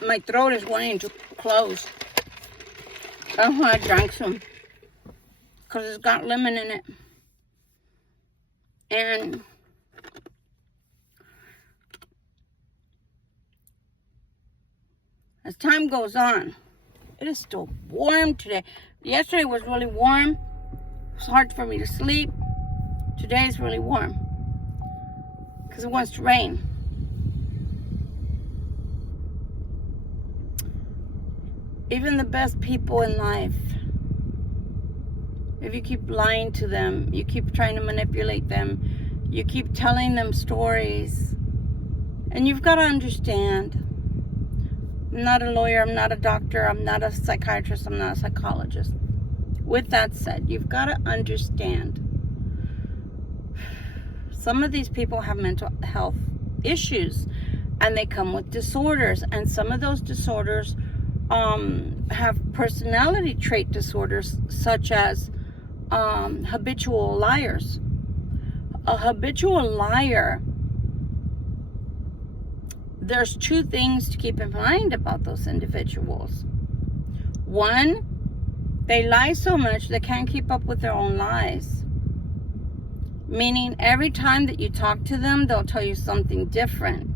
My throat is wanting to close. That's why I drank some. Because it's got lemon in it. And as time goes on, it is still warm today. Yesterday was really warm. It was hard for me to sleep. Today is really warm. Because it wants to rain. even the best people in life, if you keep lying to them, you keep trying to manipulate them, you keep telling them stories, and you've got to understand, I'm not a lawyer, I'm not a doctor, I'm not a psychiatrist, I'm not a psychologist. With that said, you've got to understand, some of these people have mental health issues, and they come with disorders, and some of those disorders have personality trait disorders, such as habitual liars. A habitual liar, there's two things to keep in mind about those individuals. One, they lie so much they can't keep up with their own lies. Meaning every time that you talk to them, they'll tell you something different.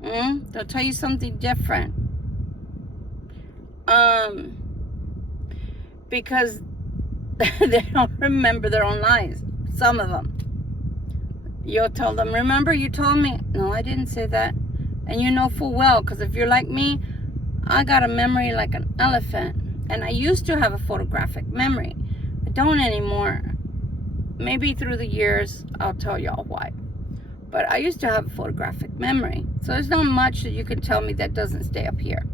They'll tell you something different. Because they don't remember their own lies. Some of them. You'll tell them, remember you told me? No, I didn't say that. And you know full well, because if you're like me, I got a memory like an elephant. And I used to have a photographic memory. I don't anymore. Maybe through the years, I'll tell y'all why. But I used to have a photographic memory. So there's not much that you can tell me that doesn't stay up here.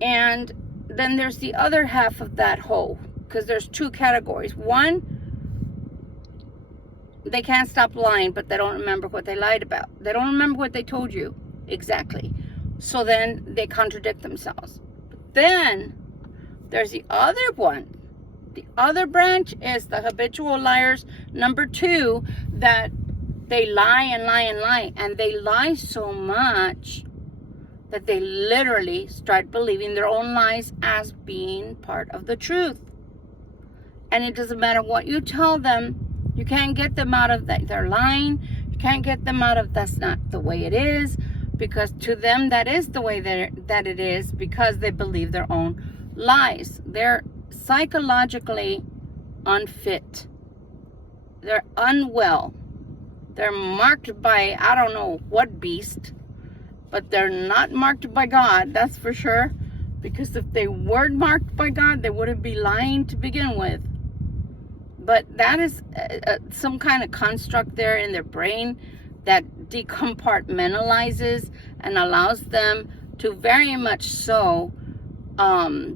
And then there's the other half of that whole. Because there's two categories. One, they can't stop lying, but they don't remember what they lied about. They don't remember what they told you exactly. So then they contradict themselves. But then there's the other one. The other branch is the habitual liars, number two, that they lie and lie and lie. And they lie so much that they literally start believing their own lies as being part of the truth. And it doesn't matter what you tell them, you can't get them out of that they're lying. You can't get them out of that's not the way it is, because to them that is the way that it is, because they believe their own lies. They're psychologically unfit. They're unwell. They're marked by I don't know what beast, but they're not marked by God, that's for sure. Because if they were marked by God, they wouldn't be lying to begin with. But that is some kind of construct there in their brain that decompartmentalizes and allows them to very much so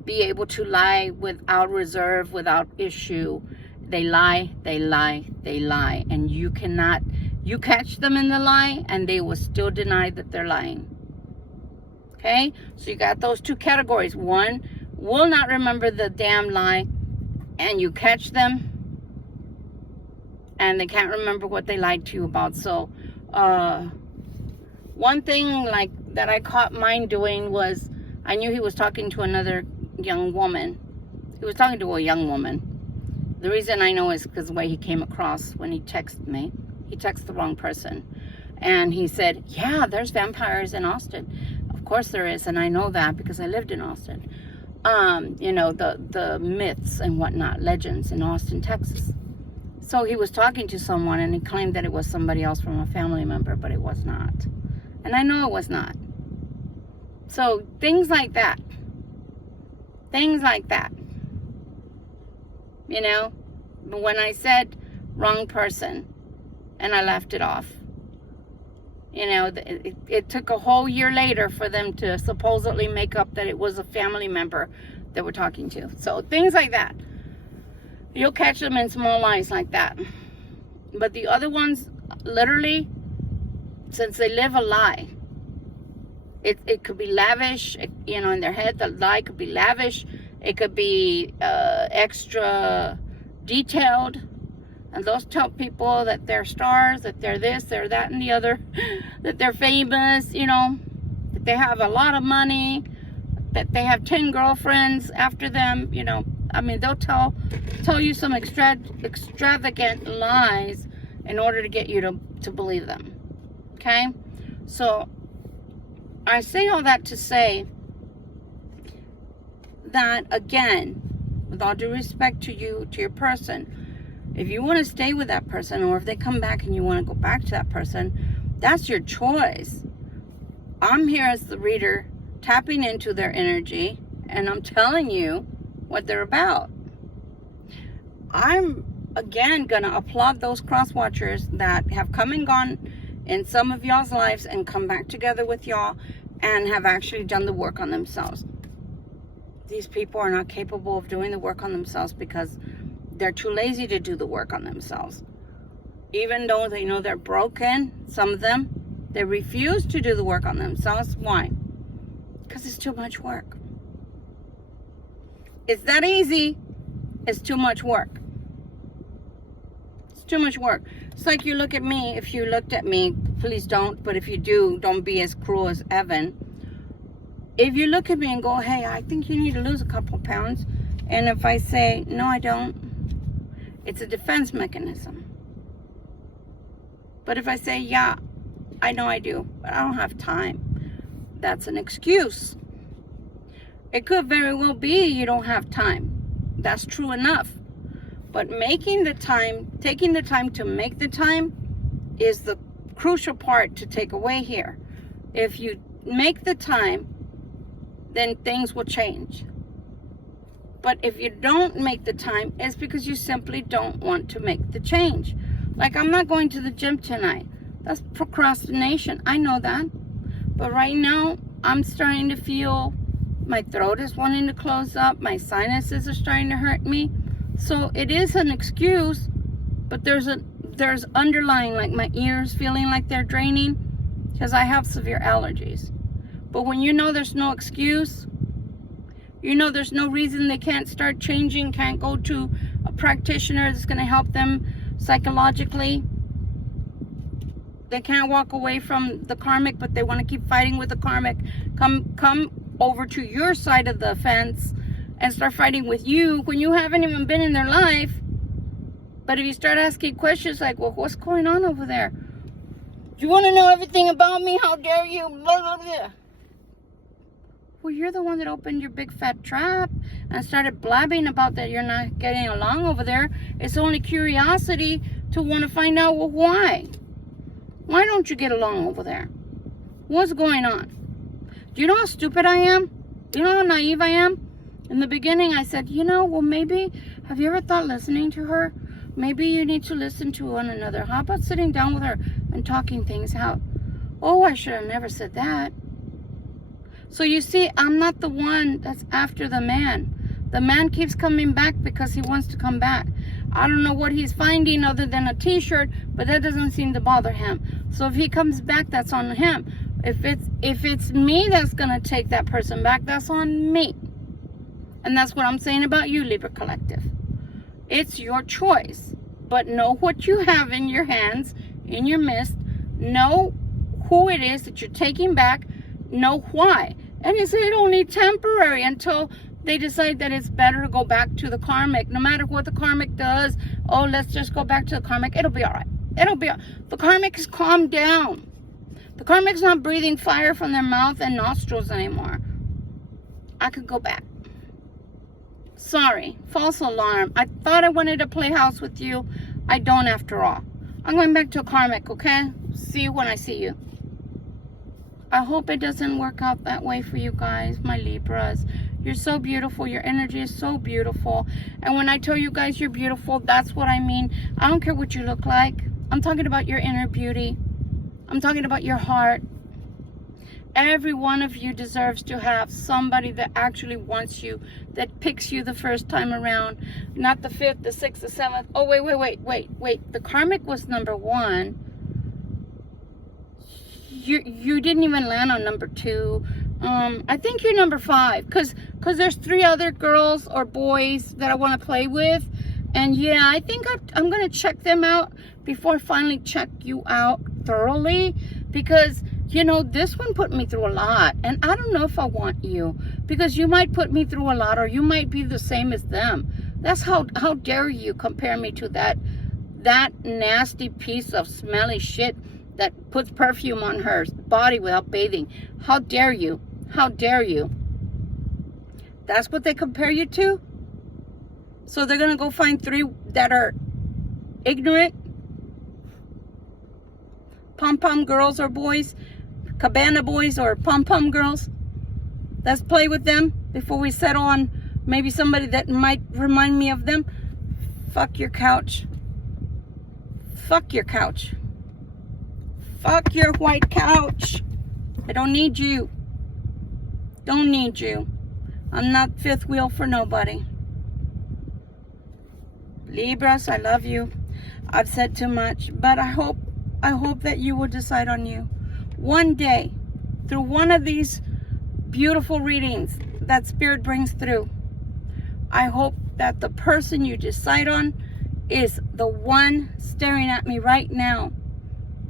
be able to lie without reserve, without issue. They lie, they lie, they lie. And you catch them in the lie and they will still deny that they're lying. Okay? So you got those two categories. One will not remember the damn lie, and you catch them and they can't remember what they lied to you about. So one thing like that I caught mine doing was, I knew he was talking to another young woman. He was talking to a young woman. The reason I know is because the way he came across when he texted me. He texted the wrong person. And he said, yeah, there's vampires in Austin. Of course there is, and I know that because I lived in Austin. You know, the myths and whatnot, legends in Austin, Texas. So he was talking to someone and he claimed that it was somebody else from a family member, but it was not. And I know it was not. So things like that. Things like that. You know, but when I said wrong person and I left it off, you know, it took a whole year later for them to supposedly make up that it was a family member that we're talking to. So things like that. You'll catch them in small lies like that. But the other ones, literally, since they live a lie, it could be lavish, you know, in their head. The lie could be lavish. It could be extra detailed. And those tell people that they're stars, that they're this, they're that, and the other, that they're famous, you know, that they have a lot of money, that they have 10 girlfriends after them, you know. I mean, they'll tell you some extravagant lies in order to get you to believe them. Okay? So, I say all that to say that, again, with all due respect to you, to your person, if you want to stay with that person, or if they come back and you want to go back to that person, that's your choice. I'm here as the reader tapping into their energy, and I'm telling you what they're about. I'm, again, going to applaud those cross-watchers that have come and gone in some of y'all's lives and come back together with y'all and have actually done the work on themselves. These people are not capable of doing the work on themselves because they're too lazy to do the work on themselves. Even though they know they're broken, some of them, they refuse to do the work on themselves. Why? Because it's too much work. It's that easy. It's too much work. It's too much work. It's like you look at me. If you looked at me, please don't. But if you do, don't be as cruel as Evan. If you look at me and go, hey, I think you need to lose a couple pounds. And if I say, no, I don't, it's a defense mechanism. But if I say, yeah, I know I do, but I don't have time, that's an excuse. It could very well be you don't have time. That's true enough. But making the time, taking the time to make the time is the crucial part to take away here. If you make the time, then things will change. But if you don't make the time, it's because you simply don't want to make the change. Like, I'm not going to the gym tonight. That's procrastination. I know that. But right now, I'm starting to feel my throat is wanting to close up. My sinuses are starting to hurt me. So it is an excuse, but there's underlying, like my ears feeling like they're draining because I have severe allergies. But when you know there's no excuse, you know there's no reason they can't start changing, can't go to a practitioner that's going to help them psychologically. They can't walk away from the karmic, but they want to keep fighting with the karmic. Come over to your side of the fence and start fighting with you when you haven't even been in their life. But if you start asking questions like, well, what's going on over there? You want to know everything about me? How dare you? Blah, blah, blah. Well, you're the one that opened your big fat trap and started blabbing about that you're not getting along over there. It's only curiosity to want to find out, well, why? Why don't you get along over there? What's going on? Do you know how stupid I am? Do you know how naive I am? In the beginning, I said, you know, well, maybe, have you ever thought listening to her? Maybe you need to listen to one another. How about sitting down with her and talking things out? Oh, I should have never said that. So you see, I'm not the one that's after the man. The man keeps coming back because he wants to come back. I don't know what he's finding other than a t-shirt, but that doesn't seem to bother him. So if he comes back, that's on him. If it's me that's going to take that person back, that's on me. And that's what I'm saying about you, Libra Collective. It's your choice. But know what you have in your hands, in your midst. Know who it is that you're taking back. Know why. And it's only temporary until they decide that it's better to go back to the karmic. No matter what the karmic does, oh, let's just go back to the karmic. It'll be all right. It'll be all right. The karmic has calmed down. The karmic's not breathing fire from their mouth and nostrils anymore. I could go back. Sorry, false alarm. I thought I wanted to play house with you. I don't after all. I'm going back to a karmic, okay? See you when I see you. I hope it doesn't work out that way for you guys, my Libras. You're so beautiful. Your energy is so beautiful. And when I tell you guys you're beautiful, that's what I mean. I don't care what you look like. I'm talking about your inner beauty. I'm talking about your heart. Every one of you deserves to have somebody that actually wants you, that picks you the first time around, not the 5th, the 6th, the 7th. Oh, wait. The karmic was number 1. You didn't even land on number 2. I think you're number 5 because there's 3 other girls or boys that I want to play with. And yeah, I think I'm going to check them out before I finally check you out thoroughly, because you know, this one put me through a lot, and I don't know if I want you, because you might put me through a lot, or you might be the same as them. That's how dare you compare me to that nasty piece of smelly shit that puts perfume on her body without bathing. How dare you? How dare you? That's what they compare you to? So they're going to go find 3 that are ignorant, pom-pom girls or boys, cabana boys or pom-pom girls, Let's play with them before we settle on maybe somebody that might remind me of them. Fuck your couch. Fuck your couch. Fuck your white couch. I don't need you. Don't need you. I'm not fifth wheel for nobody. Libras, I love you. I've said too much, but I hope that you will decide on you. One day, through one of these beautiful readings that Spirit brings through, I hope that the person you decide on is the one staring at me right now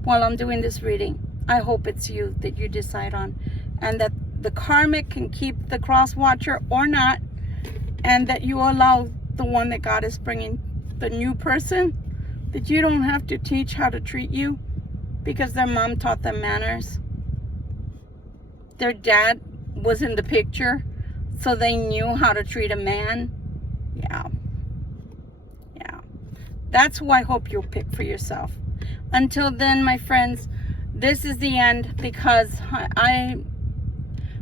while I'm doing this reading. I hope it's you that you decide on, and that the Karmic can keep the Crosswatcher or not, and that you allow the one that God is bringing, the new person, that you don't have to teach how to treat you because their mom taught them manners. Their dad was in the picture, so they knew how to treat a man. Yeah. That's who I hope you'll pick for yourself. Until then, my friends, this is the end, because I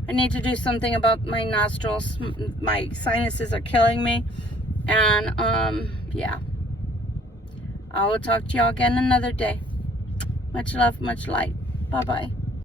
need to do something about my nostrils. My sinuses are killing me. And yeah. I will talk to y'all again another day. Much love, much light. Bye-bye.